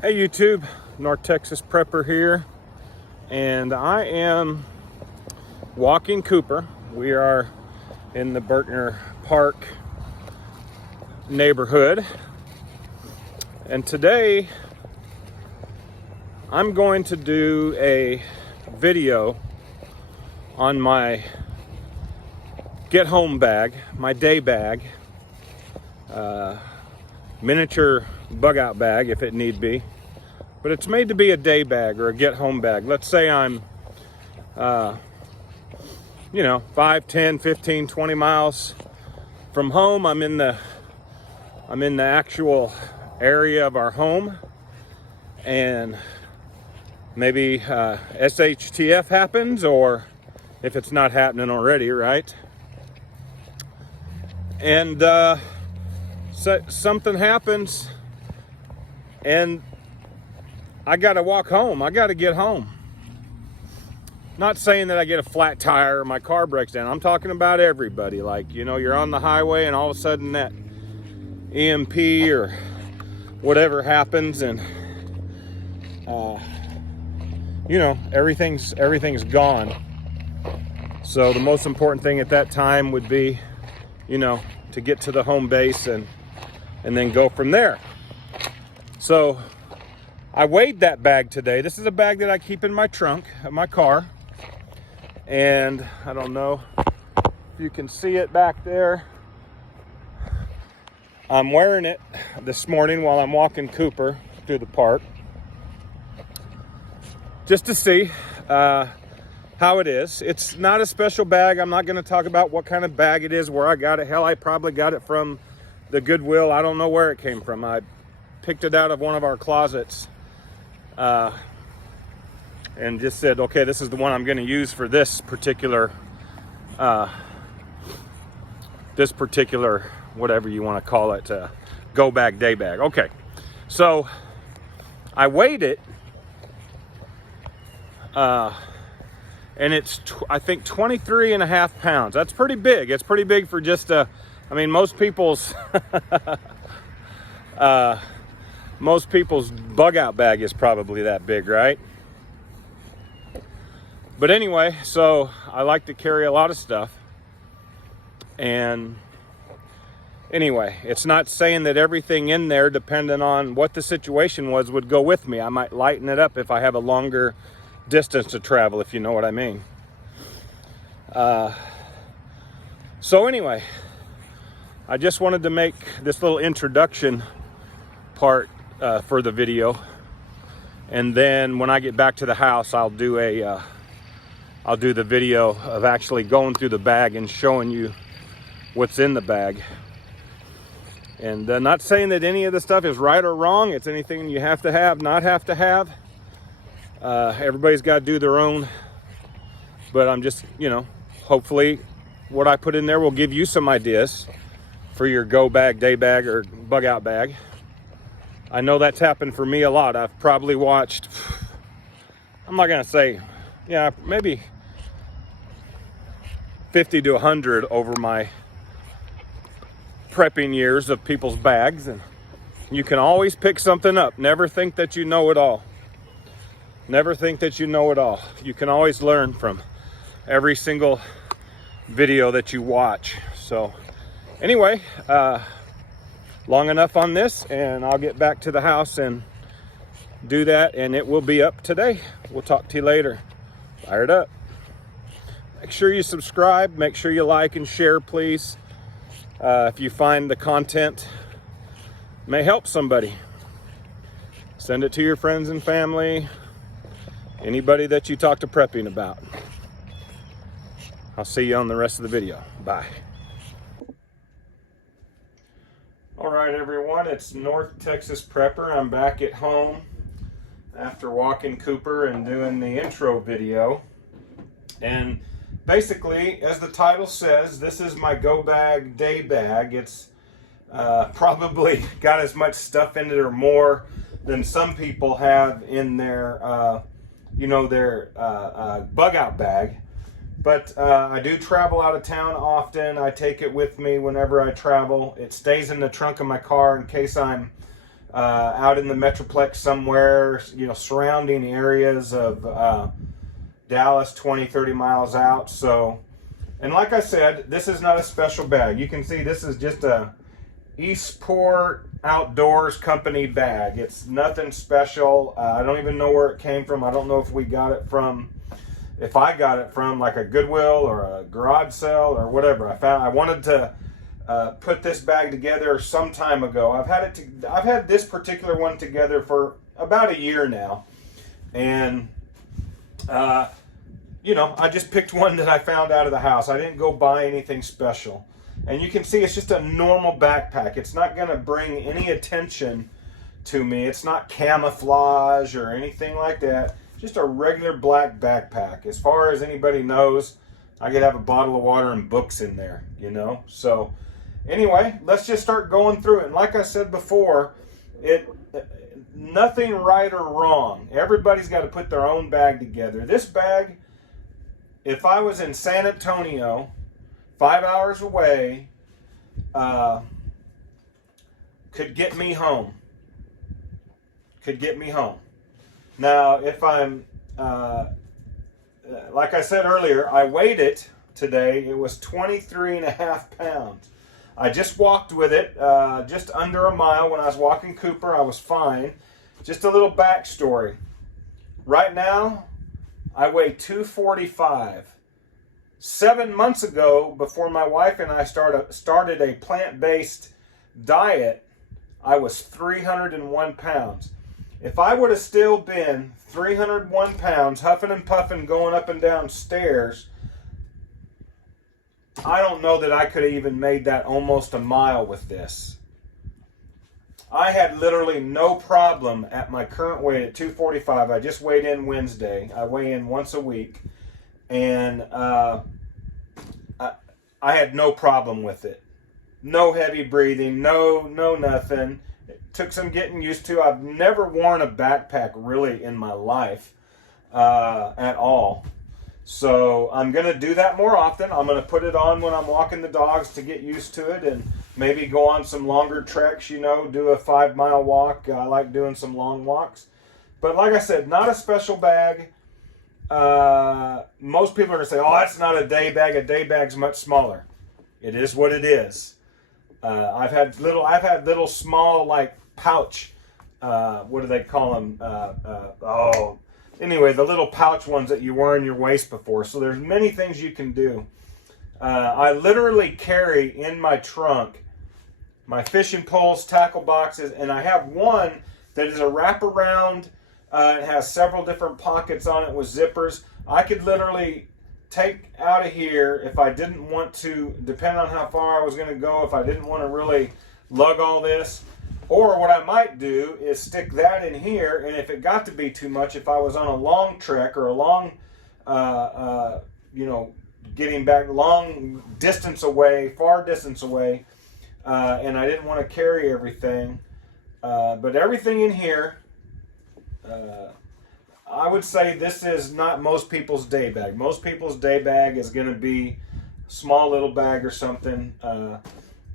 Hey YouTube, North Texas Prepper here, and I am walking Cooper. We are in the Berkner Park neighborhood, and today I'm going to do a video on my get home bag, my day bag, miniature bug out bag if it need be, but it's made to be a day bag or a get home bag. Let's say I'm 5, 10, 15, 20 miles from home. I'm in the actual area of our home, and maybe SHTF happens, or if it's not happening already, right? And so something happens and I gotta walk home. I gotta get home. Not saying that I get a flat tire or my car breaks down. I'm talking about everybody. Like, you're on the highway and all of a sudden that EMP or whatever happens, and everything's gone. So the most important thing at that time would be, to get to the home base and then go from there. So I weighed that bag today. This is a bag that I keep in my trunk of my car. And I don't know if you can see it back there. I'm wearing it this morning while I'm walking Cooper through the park, just to see how it is. It's not a special bag. I'm not going to talk about what kind of bag it is, where I got it. Hell, I probably got it from the Goodwill. I don't know where it came from. I picked it out of one of our closets and just said, okay, this is the one I'm going to use for this particular whatever you want to call it, go bag, day bag. Okay, so I weighed it, and it's I think 23 and a half pounds. That's pretty big. It's pretty big for just most people's most people's bug out bag is probably that big, right? But anyway, so I like to carry a lot of stuff, and anyway, it's not saying that everything in there, depending on what the situation was, would go with me. I might lighten it up if I have a longer distance to travel, if you know what I mean. So anyway, I just wanted to make this little introduction part for the video, and then when I get back to the house, I'll do the video of actually going through the bag and showing you what's in the bag. And not saying that any of the stuff is right or wrong. It's anything you have to have, not have to have. Everybody's got to do their own. But I'm just, hopefully what I put in there will give you some ideas for your go bag, day bag, or bug out bag. I know that's happened for me a lot. I've probably watched, I'm not going to say, maybe 50 to 100 over my prepping years of people's bags, and you can always pick something up. Never think that you know it all. Never think that you know it all. You can always learn from every single video that you watch. So anyway, long enough on this, and I'll get back to the house and do that, and it will be up today. We'll talk to you later. Fired up. Make sure you subscribe. Make sure you like and share, please. If you find the content may help somebody, send it to your friends and family, anybody that you talk to prepping about. I'll see you on the rest of the video. Bye. All right, everyone, it's North Texas Prepper. I'm back at home after walking Cooper and doing the intro video. And basically, as the title says, this is my go bag, day bag. It's probably got as much stuff in it or more than some people have in their, bug out bag. But I do travel out of town often. I take it with me whenever I travel. It stays in the trunk of my car in case I'm out in the Metroplex somewhere, you know, surrounding areas of Dallas, 20, 30 miles out. So, and like I said, this is not a special bag. You can see this is just a Eastport Outdoors Company bag. It's nothing special. I don't even know where it came from. I don't know if we got it from, if I got it from like a Goodwill or a garage sale or whatever. I wanted to put this bag together some time ago. I've had this particular one together for about a year now, and you know, I just picked one that I found out of the house. I didn't go buy anything special. And you can see it's just a normal backpack. It's not going to bring any attention to me. It's not camouflage or anything like that. Just a regular black backpack. As far as anybody knows, I could have a bottle of water and books in there, you know. So anyway, let's just start going through it. And like I said before, nothing right or wrong. Everybody's got to put their own bag together. This bag, if I was in San Antonio, 5 hours away, could get me home. Could get me home. Now, if I'm, like I said earlier, I weighed it today. It was 23.5 pounds. I just walked with it just under a mile. When I was walking Cooper, I was fine. Just a little backstory. Right now, I weigh 245. 7 months ago, before my wife and I started a plant-based diet, I was 301 pounds. If I would have still been 301 pounds, huffing and puffing, going up and down stairs, I don't know that I could have even made that almost a mile with this. I had literally no problem at my current weight at 245. I just weighed in Wednesday. I weigh in once a week. And I had no problem with it. No heavy breathing, no nothing. It took some getting used to. I've never worn a backpack really in my life at all. So I'm going to do that more often. I'm going to put it on when I'm walking the dogs to get used to it, and maybe go on some longer treks, you know, do a 5-mile walk. I like doing some long walks. But like I said, not a special bag. Most people are going to say, oh, that's not a day bag. A day bag's much smaller. It is what it is. I've had little small, like, pouch, what do they call them? Anyway, the little pouch ones that you wear in your waist before. So there's many things you can do. I literally carry in my trunk my fishing poles, tackle boxes, and I have one that is a wraparound. It has several different pockets on it with zippers. I could literally take out of here if I didn't want to, depending on how far I was going to go, if I didn't want to really lug all this. Or what I might do is stick that in here, and if it got to be too much, if I was on a long trek or a long, you know, getting back long distance away, far distance away, and I didn't want to carry everything, but everything in here, I would say this is not most people's day bag. Most people's day bag is going to be a small little bag or something.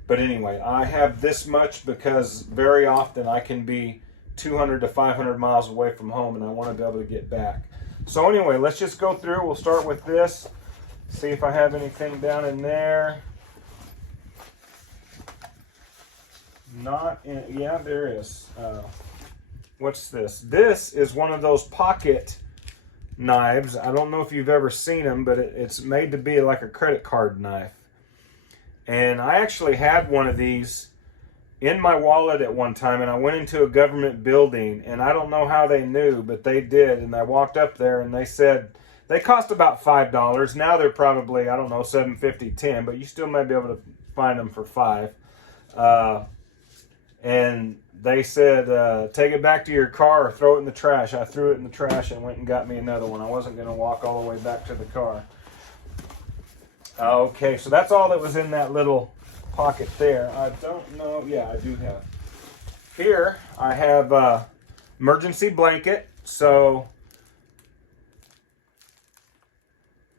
But anyway, I have this much because very often I can be 200 to 500 miles away from home, and I want to be able to get back. So anyway, let's just go through. We'll start with this. See if I have anything down in there. Not in, yeah, there is. What's this? This is one of those pocket knives. I don't know if you've ever seen them, but it's made to be like a credit card knife. And I actually had one of these in my wallet at one time, and I went into a government building, and I don't know how they knew, but they did. And I walked up there, and they said they cost about $5. Now they're probably, I don't know, $7.50, $10, but you still may be able to find them for $5. And they said, take it back to your car or throw it in the trash. I threw it in the trash and went and got me another one. I wasn't going to walk all the way back to the car. Okay, so that's all that was in that little pocket there. I don't know. Yeah, I do have. Here, I have a emergency blanket. So,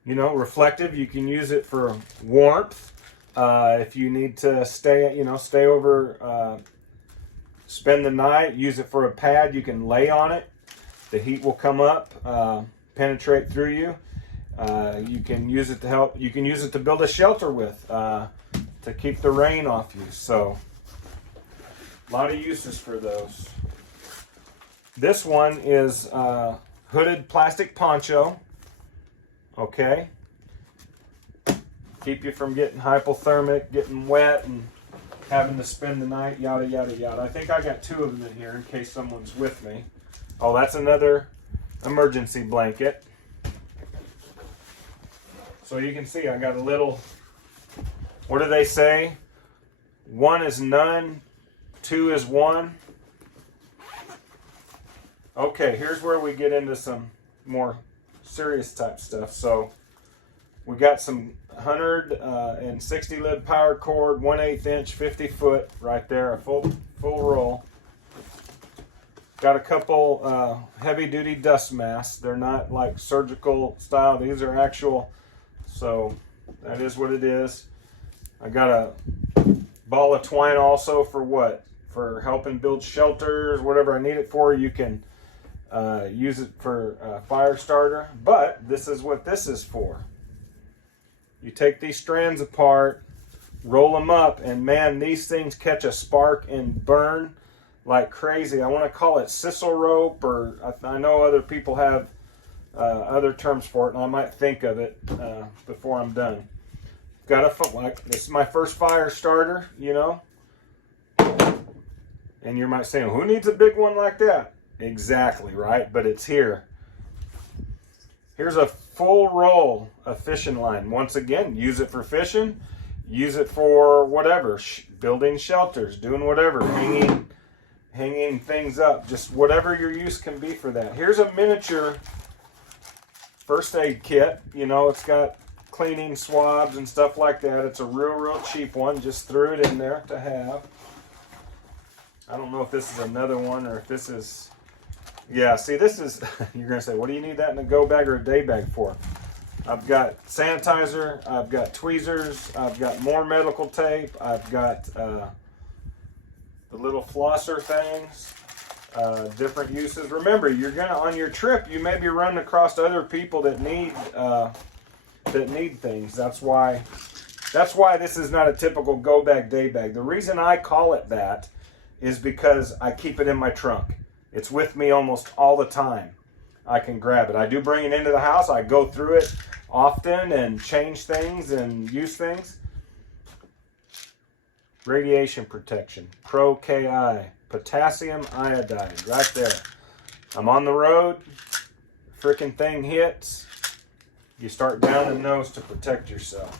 you know, reflective. You can use it for warmth. If you need to stay over spend the night, use it for a pad. You can lay on it. The heat will come up, penetrate through you. You can use it to help. You can use it to build a shelter with, to keep the rain off you. So, a lot of uses for those. This one is hooded plastic poncho. Okay. Keep you from getting hypothermic, getting wet, and having to spend the night, yada, yada, yada. I think I got 2 of them in here in case someone's with me. Oh, that's another emergency blanket. So you can see I got a little, what do they say? 1 is none, 2 is 1. Okay, here's where we get into some more serious type stuff. So we got some 160 lib power cord, 1/8 inch, 50 foot right there, a full roll. Got a couple heavy duty dust masks. They're not like surgical style. These are actual. So that is what it is. I got a ball of twine also for what? For helping build shelters, whatever I need it for. You can use it for fire starter. But this is what this is for. You take these strands apart, roll them up, and man, these things catch a spark and burn like crazy. I want to call it sisal rope, or I know other people have other terms for it, and I might think of it before I'm done. Got a like this is my first fire starter, you know. And you might say, who needs a big one like that? Exactly, right? But it's here. Here's a full roll of fishing line. Once again, use it for fishing, use it for whatever, building shelters, doing whatever, hanging things up, just whatever your use can be for that. Here's a miniature first aid kit. You know, it's got cleaning swabs and stuff like that. It's a real cheap one. Just threw it in there to have. I don't know if this is another one or if this is... Yeah, see, this is, you're going to say, what do you need that in a go bag or a day bag for? I've got sanitizer, I've got tweezers, I've got more medical tape, I've got the little flosser things, different uses. Remember, you're going to, on your trip, you may be running across other people that need things. That's why this is not a typical go bag, day bag. The reason I call it that is because I keep it in my trunk. It's with me almost all the time. I can grab it. I do bring it into the house. I go through it often and change things and use things. Radiation protection. Pro KI. Potassium iodide. Right there. I'm on the road. Frickin' thing hits. You start down the nose to protect yourself.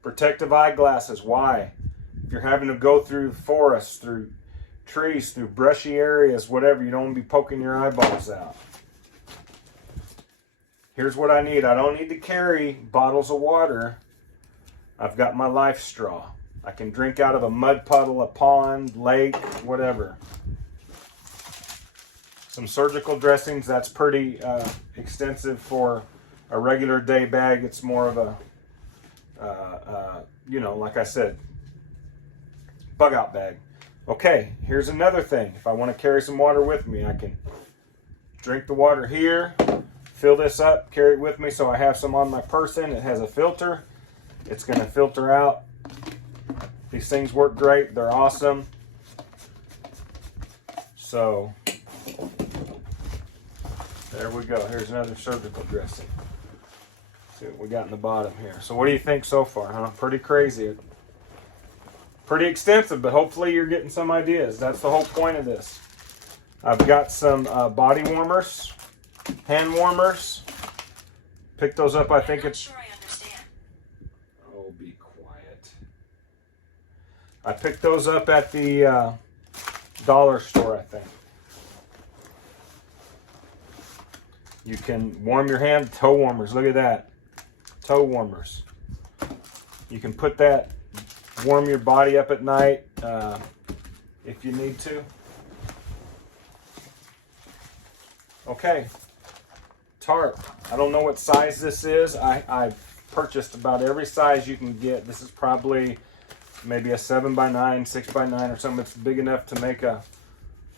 Protective eyeglasses. Why? If you're having to go through forests, through trees, through brushy areas, whatever, you don't want to be poking your eyeballs out. Here's what I need. I don't need to carry bottles of water. I've got my life straw. I can drink out of a mud puddle, a pond, lake, whatever. Some surgical dressings. That's pretty extensive for a regular day bag. It's more of a, you know, like I said, bug out bag. Okay, here's another thing. If I want to carry some water with me, I can drink the water here, fill this up, carry it with me so I have some on my person. It has a filter. It's going to filter out. These things work great. They're awesome. So, there we go. Here's another surgical dressing. See what we got in the bottom here. So what do you think so far, huh? Pretty crazy. Pretty extensive, but hopefully you're getting some ideas. That's the whole point of this. I've got some body warmers, hand warmers. Pick those up, I think it's... Sure I understand. Oh, be quiet. I picked those up at the dollar store, I think. You can warm your hand, toe warmers. Look at that. Toe warmers. You can put that, warm your body up at night if you need to. Okay. Tarp. I don't know what size this is. I've purchased about every size you can get. This is probably maybe a 7x9, 6x9 or something that's big enough to make a,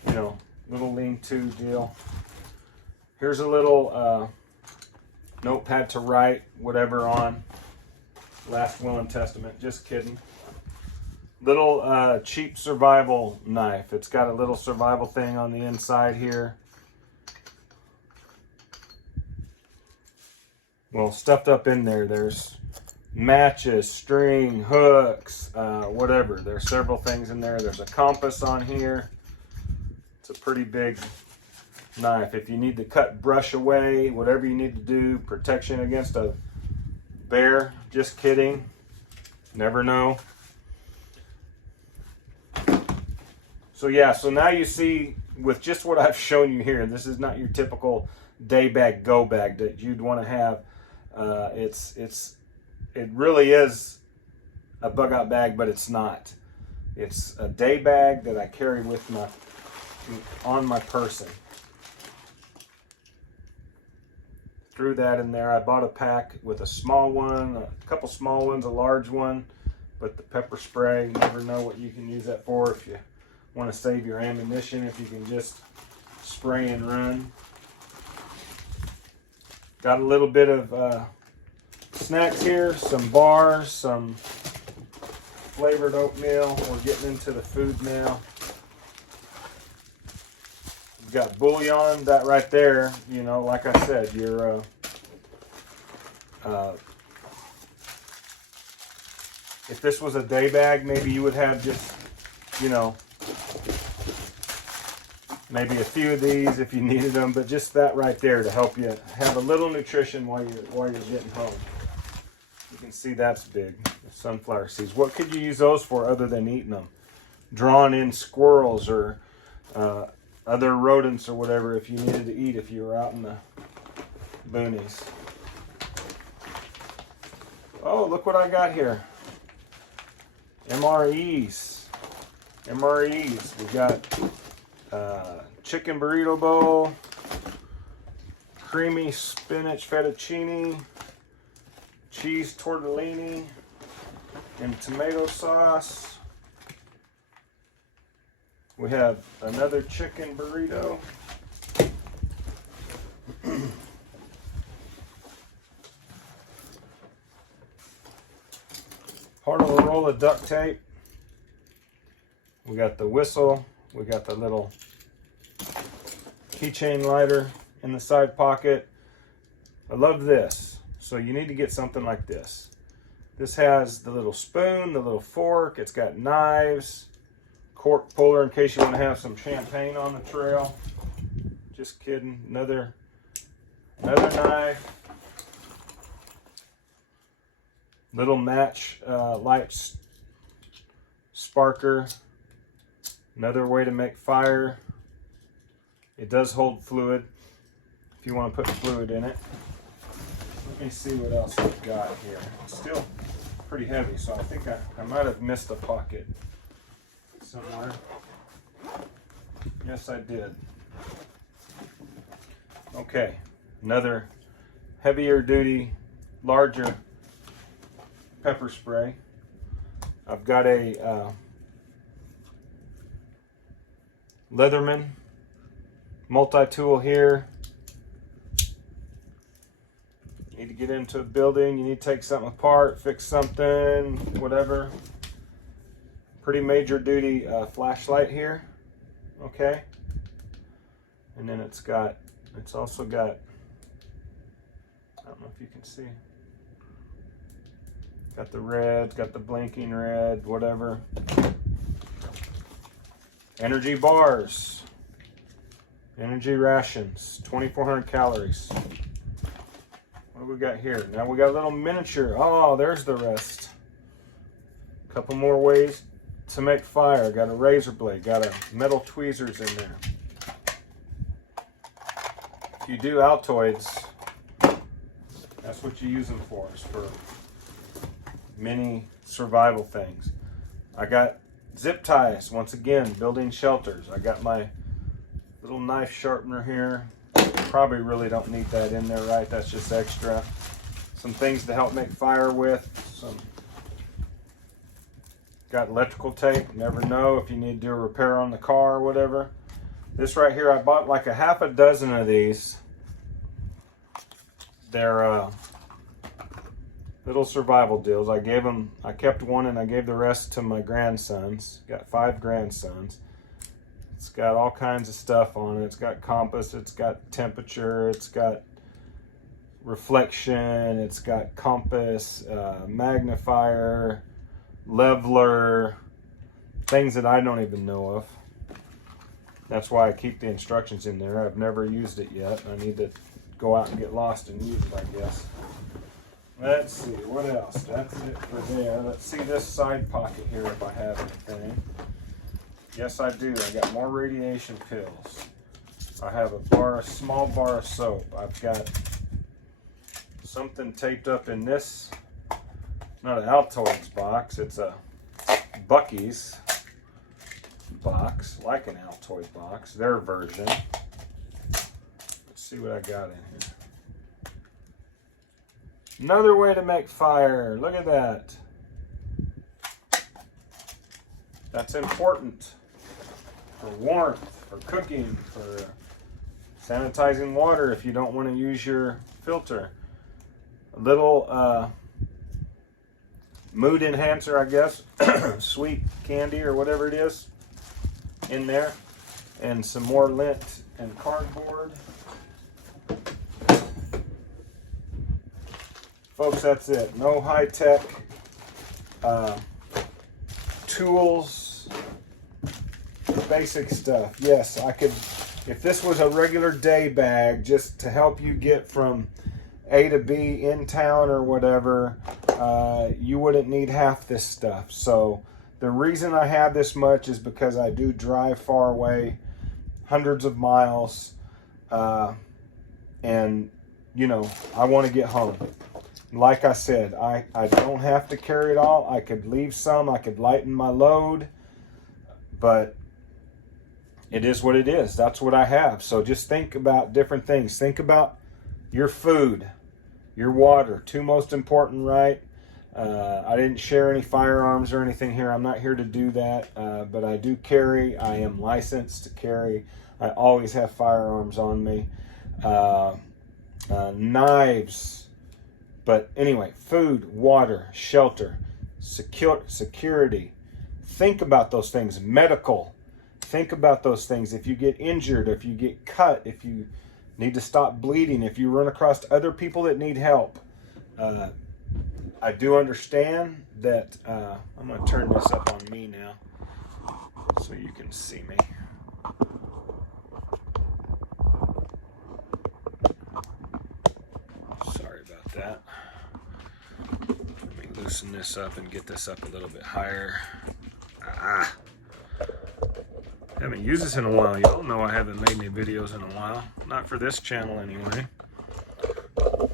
you know, little lean-to deal. Here's a little notepad to write whatever on. Last will and testament. Just kidding. Little cheap survival knife. It's got a little survival thing on the inside here. Well, stuffed up in there, there's matches, string, hooks, whatever. There's several things in there. There's a compass on here. It's a pretty big knife. If you need to cut brush away, whatever you need to do, protection against a bear. Just kidding. Never know. So yeah, so now you see with just what I've shown you here, this is not your typical day bag, go bag that you'd want to have. It really is a bug out bag, but it's not. It's a day bag that I carry with me on my person. Threw that in there. I bought a pack with a small one, a couple small ones, a large one, but the pepper spray, you never know what you can use that for if you want to save your ammunition, if you can just spray and run. Got a little bit of snacks here, some bars, some flavored oatmeal. We're getting into the food now. We've got bouillon, that right there, you know, like I said, your if this was a day bag, maybe you would have just, you know, maybe a few of these if you needed them, but just that right there to help you have a little nutrition while you're getting home. You can see that's big. The sunflower seeds. What could you use those for other than eating them? Drawn in squirrels or other rodents or whatever if you needed to eat if you were out in the boonies. Oh, look what I got here. MREs. MREs. We got chicken burrito bowl, creamy spinach fettuccine, cheese tortellini, and tomato sauce. We have another chicken burrito. Part of a roll of duct tape. We got the whistle. We got the little keychain lighter in the side pocket. I love this. So you need to get something like this. This has the little spoon, the little fork. It's got knives, cork puller in case you want to have some champagne on the trail. Just kidding. Another knife. Little match light sparker. Another way to make fire. It does hold fluid if you want to put fluid in it. Let me see what else I've got here. It's still pretty heavy, so I think I might have missed a pocket somewhere. Yes, I did. Okay, another heavier duty, larger pepper spray. I've got a Leatherman multi-tool here. You need to get into a building, you need to take something apart, fix something, whatever. Pretty major duty flashlight here. Okay. And then it's also got, I don't know if you can see. Got the red, got the blinking red, whatever. Energy bars, energy rations, 2,400 calories. What do we got here? Now we got a little miniature. Oh, there's the rest. A couple more ways to make fire. Got a razor blade, got a metal tweezers in there. If you do Altoids, that's what you use them for, is for mini survival things. I got zip ties, once again, building shelters. I got my little knife sharpener here. Probably really don't need that in there, right? That's just extra. Some things to help make fire with. Some Got electrical tape. Never know if you need to do a repair on the car or whatever. This right here, I bought like a half a dozen of these. They're little survival deals. I kept one and I gave the rest to my grandsons. Got 5 grandsons. It's got all kinds of stuff on it. It's got compass, it's got temperature, it's got reflection, it's got compass, magnifier, leveler, things that I don't even know of. That's why I keep the instructions in there. I've never used it yet. I need to go out and get lost and use it, I guess. Let's see, what else? That's it for there. Let's see this side pocket here if I have anything. Yes, I do. I got more radiation pills. I have a small bar of soap. I've got something taped up in this, not an Altoids box, it's a Buc-ee's box, like an Altoid box, their version. Let's see what I got in here. Another way to make fire. Look at that. That's important for warmth, for cooking, for sanitizing water if you don't want to use your filter. A little mood enhancer, I guess, sweet candy or whatever it is in there, and some more lint and cardboard. Folks, that's it. No high-tech tools, basic stuff. Yes, I could, if this was a regular day bag just to help you get from A to B in town or whatever, you wouldn't need half this stuff. So the reason I have this much is because I do drive far away, hundreds of miles, and you know, I want to get home. Like I said, I don't have to carry it all. I could leave some, I could lighten my load, but it is what it is. That's what I have. So just think about different things. Think about your food, your water, 2 most important, right? I didn't share any firearms or anything here. I'm not here to do that, but I do carry. I am licensed to carry. I always have firearms on me. Knives. But anyway, food, water, shelter, security. Think about those things. Medical. Think about those things. If you get injured, if you get cut, if you need to stop bleeding, if you run across other people that need help. I do understand that, I'm going to turn this up on me now so you can see me. Sorry about that. Let me loosen this up and get this up a little bit higher. Haven't used this in a while. Y'all know I haven't made any videos in a while. Not for this channel anyway. I'm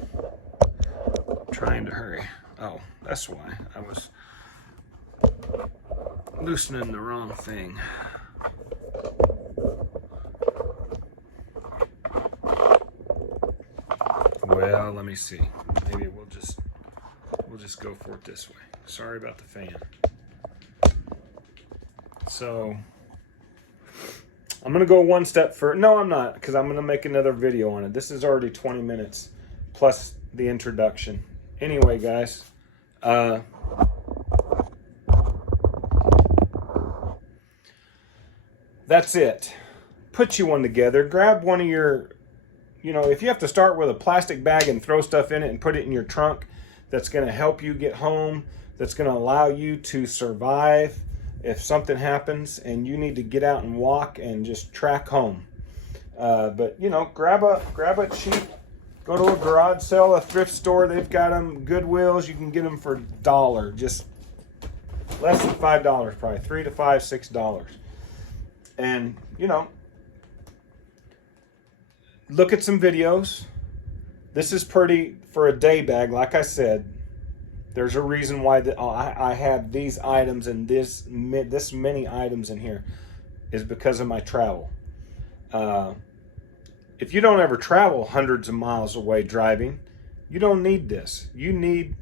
trying to hurry. Oh, that's why. I was loosening the wrong thing. Well, let me see. Maybe we'll just go for it this way. Sorry about the fan. So I'm gonna go one step further. No, I'm not, because I'm gonna make another video on it. This is already 20 minutes plus the introduction. Anyway, guys, that's it. Put you one together. Grab one of your, you know, if you have to start with a plastic bag and throw stuff in it and put it in your trunk, that's going to help you get home, that's going to allow you to survive if something happens and you need to get out and walk and just track home. But, you know, grab a cheap, go to a garage sale, a thrift store, they've got them, Goodwills, you can get them for $1, just less than $5 probably, $3 to $5, $6. And, you know, look at some videos. This is pretty for a day bag. Like I said, there's a reason why I have these items and this many items in here is because of my travel. If you don't ever travel hundreds of miles away driving, you don't need this. You need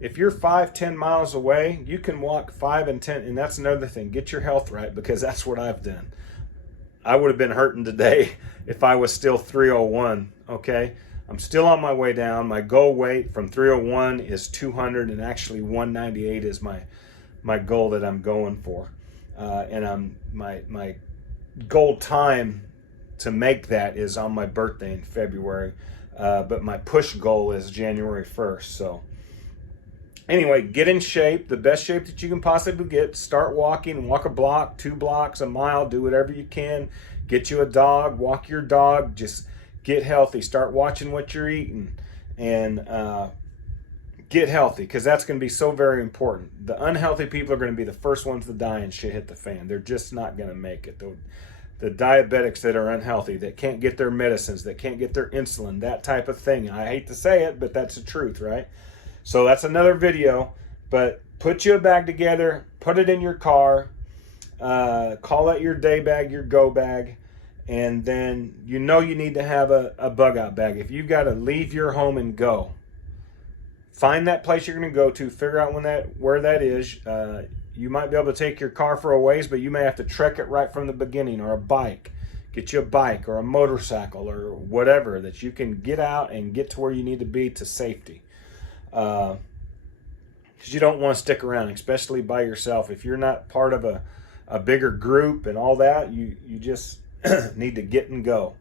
if you're 5-10 miles away, you can walk 5 and 10. And that's another thing. Get your health right, because that's what I've done. I would have been hurting today if I was still 301. Okay. I'm still on my way down. My goal weight from 301 is 200, and actually 198 is my goal that I'm going for. And my goal time to make that is on my birthday in February. But my push goal is January 1st. So anyway, get in shape, the best shape that you can possibly get. Start walking, walk a block, 2 blocks, a mile, do whatever you can. Get you a dog, walk your dog, just get healthy. Start watching what you're eating, and get healthy, because that's going to be so very important. The unhealthy people are going to be the first ones to die and shit hit the fan. They're just not going to make it. The diabetics that are unhealthy, that can't get their medicines, that can't get their insulin, that type of thing. I hate to say it, but that's the truth, right? So that's another video. But put you a bag together, put it in your car, call that your day bag, your go bag, and then you need to have a bug out bag. If you've got to leave your home and go, find that place you're going to go to, figure out where that is. You might be able to take your car for a ways, but you may have to trek it right from the beginning, or a bike. Get you a bike or a motorcycle or whatever that you can get out and get to where you need to be to safety. Because you don't want to stick around, especially by yourself. If you're not part of a bigger group and all that, you just need to get and go.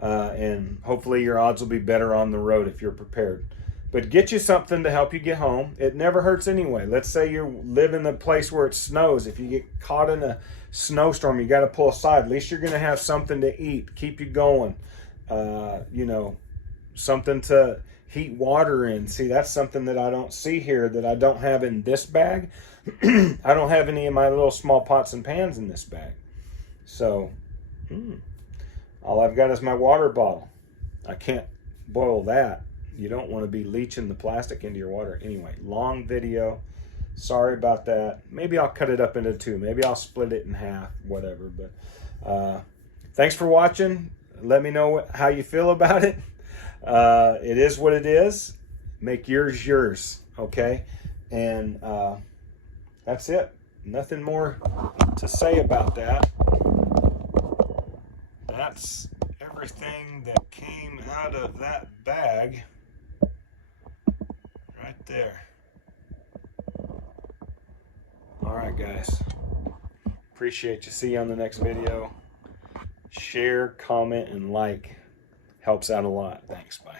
And hopefully your odds will be better on the road if you're prepared. But get you something to help you get home. It never hurts anyway. Let's say you live in a place where it snows. If you get caught in a snowstorm, you got to pull aside. At least you're going to have something to eat, keep you going. Something to heat water in. See, that's something that I don't see here, that I don't have in this bag. I don't have any of my little small pots and pans in this bag. So, all I've got is my water bottle. I can't boil that. You don't want to be leaching the plastic into your water. Anyway, long video. Sorry about that. Maybe I'll cut it up into 2. Maybe I'll split it in half, whatever. But thanks for watching. Let me know how you feel about it. It is what it is. Make yours, okay? And that's it. Nothing more to say about that. That's everything that came out of that bag right there. All right, guys. Appreciate you. See you on the next video. Share, comment, and like. Helps out a lot. Thanks. Bye.